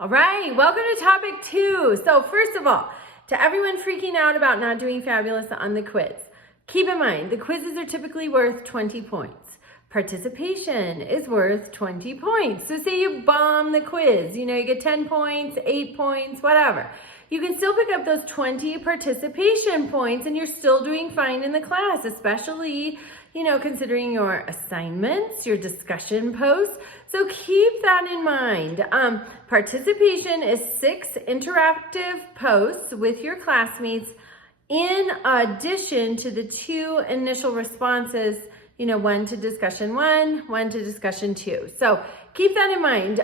All right, welcome to topic 2. So first of all, to everyone freaking out about not doing fabulous on the quiz, keep in mind the quizzes are typically worth 20 points. Participation is worth 20 points. So say you bomb the quiz, you get 10 points, 8 points, whatever. You can still pick up those 20 participation points and you're still doing fine in the class, especially, considering your assignments, your discussion posts. So keep that in mind. Participation is 6 interactive posts with your classmates in addition to the 2 initial responses, one to discussion 1, one to discussion 2. So keep that in mind.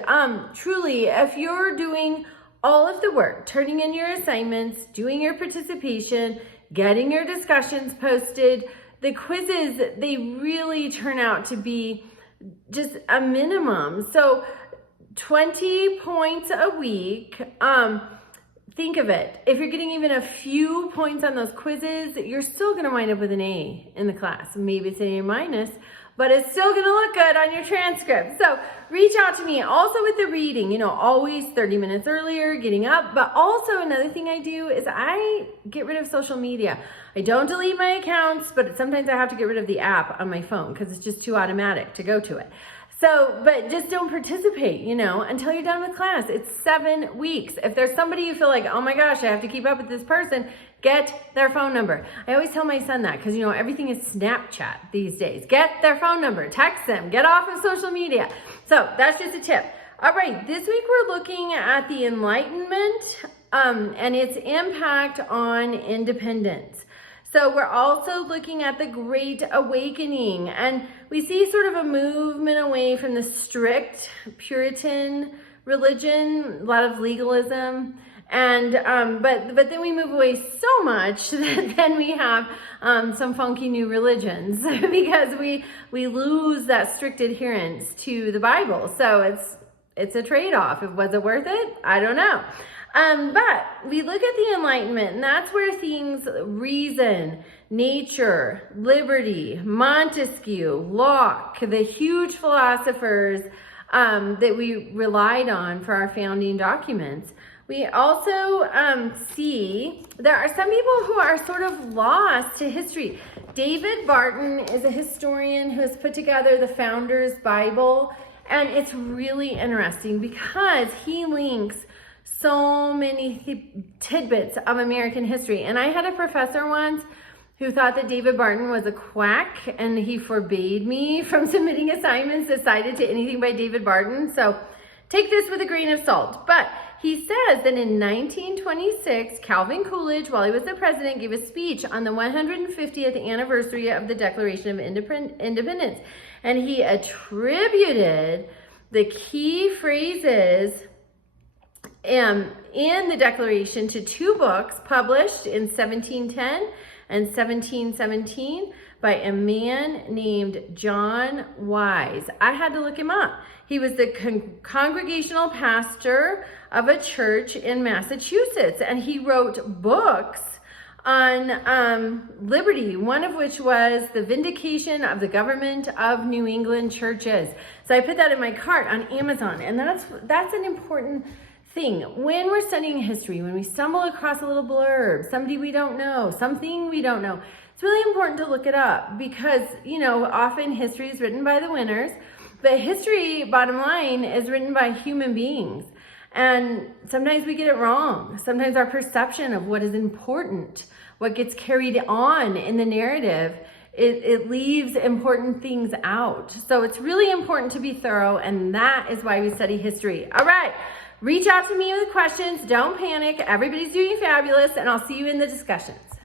Truly, if you're doing all of the work, turning in your assignments, doing your participation, getting your discussions posted, the quizzes, they really turn out to be just a minimum. So 20 points a week. Think of it. If you're getting even a few points on those quizzes, you're still going to wind up with an A in the class. Maybe it's an A minus, but it's still going to look good on your transcript. So reach out to me. Also with the reading, always 30 minutes earlier, getting up. But also another thing I do is I get rid of social media. I don't delete my accounts, but sometimes I have to get rid of the app on my phone because it's just too automatic to go to it. So, but just don't participate, until you're done with class. It's 7 weeks. If there's somebody you feel like, oh my gosh, I have to keep up with this person, get their phone number. I always tell my son that because, everything is Snapchat these days. Get their phone number, text them, get off of social media. So that's just a tip. All right, this week we're looking at the Enlightenment and its impact on independence. So we're also looking at the Great Awakening, and we see sort of a movement away from the strict Puritan religion, a lot of legalism, and but then we move away so much that then we have some funky new religions because we lose that strict adherence to the Bible. So it's a trade-off. Was it worth it? I don't know. But we look at the Enlightenment, and that's where things, reason, nature, liberty, Montesquieu, Locke, the huge philosophers that we relied on for our founding documents. We also see there are some people who are sort of lost to history. David Barton is a historian who has put together the Founders Bible, and it's really interesting because he links so many tidbits of American history. And I had a professor once who thought that David Barton was a quack, and he forbade me from submitting assignments that cited to anything by David Barton. So take this with a grain of salt. But he says that in 1926, Calvin Coolidge, while he was the president, gave a speech on the 150th anniversary of the Declaration of Independence. And he attributed the key phrases in the Declaration to 2 books published in 1710 and 1717 by a man named John Wise. I had to look him up. He was the congregational pastor of a church in Massachusetts, and he wrote books on liberty, one of which was The Vindication of the Government of New England Churches. So I put that in my cart on Amazon, and that's an important thing. When we're studying history, when we stumble across a little blurb, somebody we don't know, something we don't know, it's really important to look it up because, often history is written by the winners, but history, bottom line, is written by human beings. And sometimes we get it wrong. Sometimes our perception of what is important, what gets carried on in the narrative, it leaves important things out. So it's really important to be thorough, and that is why we study history. All right. Reach out to me with questions. Don't panic. Everybody's doing fabulous, and I'll see you in the discussions.